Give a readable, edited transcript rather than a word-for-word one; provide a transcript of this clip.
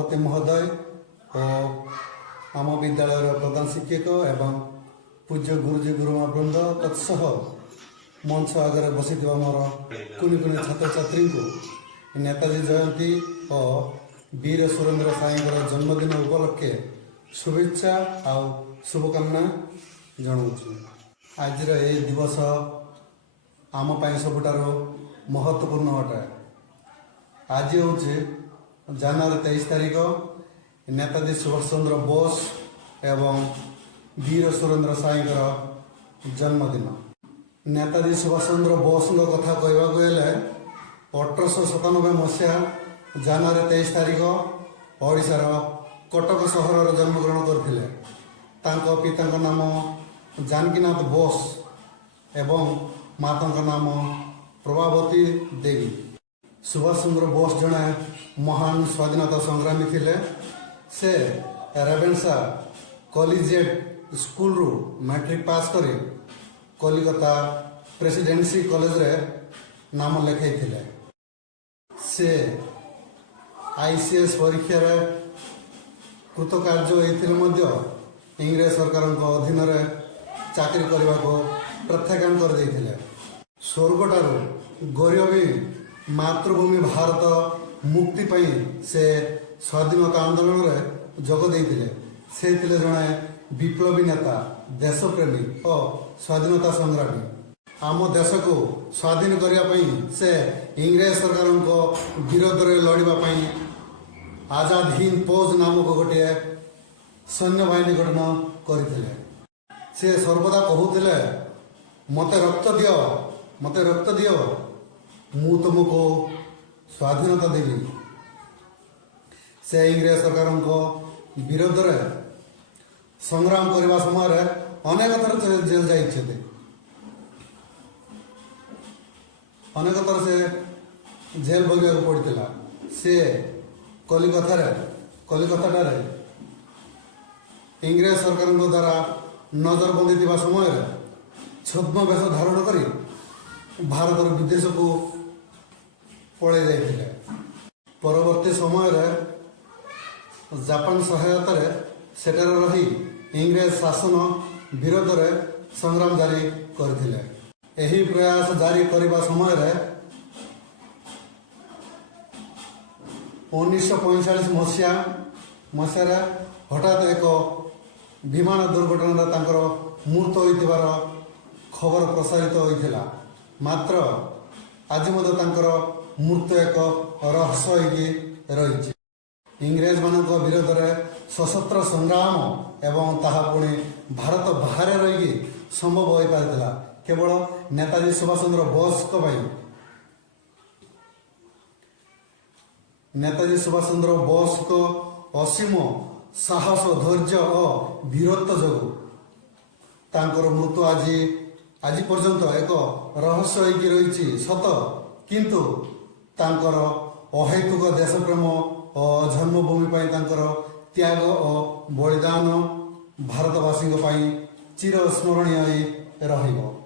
सभापति महोदय और आम विद्यालय प्रधान शिक्षक एवं पूज्य गुरुजी गुरुमा वृंद तत्सह मंच आगे बसी मोर कुनि कुनि छात्र छात्री को नेताजी जयंती और वीर सुरेंद्र साईंकर जन्मदिन उपलक्षे शुभेच्छा और शुभकामना जनाऊँ। आज ये दिवस आम सबुठार महत्वपूर्ण अटे। आज हूँ जनवरी 23 तारीख नेताजी सुभाष चंद्र बोस एवं वीर सुरेंद्र साईंकर जन्मदिन। नेताजी सुभाष चंद्र बोस कथा कहवाक गले 1897 मसीहा जनवरी 23 तारीख ओडिशार कटक सहर जन्मग्रहण करते। पिता नाम जानकीनाथ बोस एवं माता नाम प्रभावती देवी। सुभाष चंद्र बोस जड़े महान स्वाधीनता संग्रामी थिले। से रेवेन्सा कॉलेजिएट स्कूल रु मैट्रिक पास करी कलिकता प्रेसिडेंसी कॉलेज रे नाम लिखाई थिले। से आईसीएस परीक्षा रे कृतकार्य होते इंग्रेज सरकार अधीन रे चाकरी करने को प्रत्याख्यान कर देथिले। स्वर्गठारू गरीबी मातृभूमि भारत मुक्ति पाई से स्वाधीनता आंदोलन रे जोग देथिले। से थिले जणे विप्लवी नेता, देशप्रेमी और स्वाधीनता संग्रामी। आम देश को स्वाधीन करने से इंग्रेज सरकार विरोध में लड़ाई आजाद हिंद फौज नामक गोटे सैन्य बाहिनी गठन करथिले। से सर्वदा कहूले मते रक्त दियो मु तुमको स्वाधीनता देवी। से इंग्रेज सरकार विरोध में संग्राम करने समय अनेक थर जेल जाइछते। अनेक थर से जेल भोगिया पड़ता। से कलिकता इंग्रेज सरकार द्वारा नजरबंदी थी समय छद्म वेश धारण कर भारत विदेश को पड़े जाते। परवर्ती समय जापान सहायता सेठार रही इंग्रेज शासन विरोध में संग्राम जारी करथिले। एही प्रयास जारी करने समय 1945 मसीहा हठात एक विमान दुर्घटना मृत होइथिबार खबर प्रसारित होइथिला। मात्र आज मृत्यु एक रहस्य रही। इंग्रेज मान विरोध में सशस्त्र संग्राम एवं ताहा पुणी भारत बाहर रही संभव हो पारिथिला केवल नेताजी सुभाष चंद्र बोस को भाई। नेताजी सुभाष चंद्र बोस को असीम साहस, धैर्य और वीरत्व जो मृत्यु आज पर्यंत एक रहस्य रही सत, किंतु तांकर अहैतुक देशप्रेम और जन्मभूमि त्याग और बलिदान भारतवासी चिर स्मरणीय रहिब।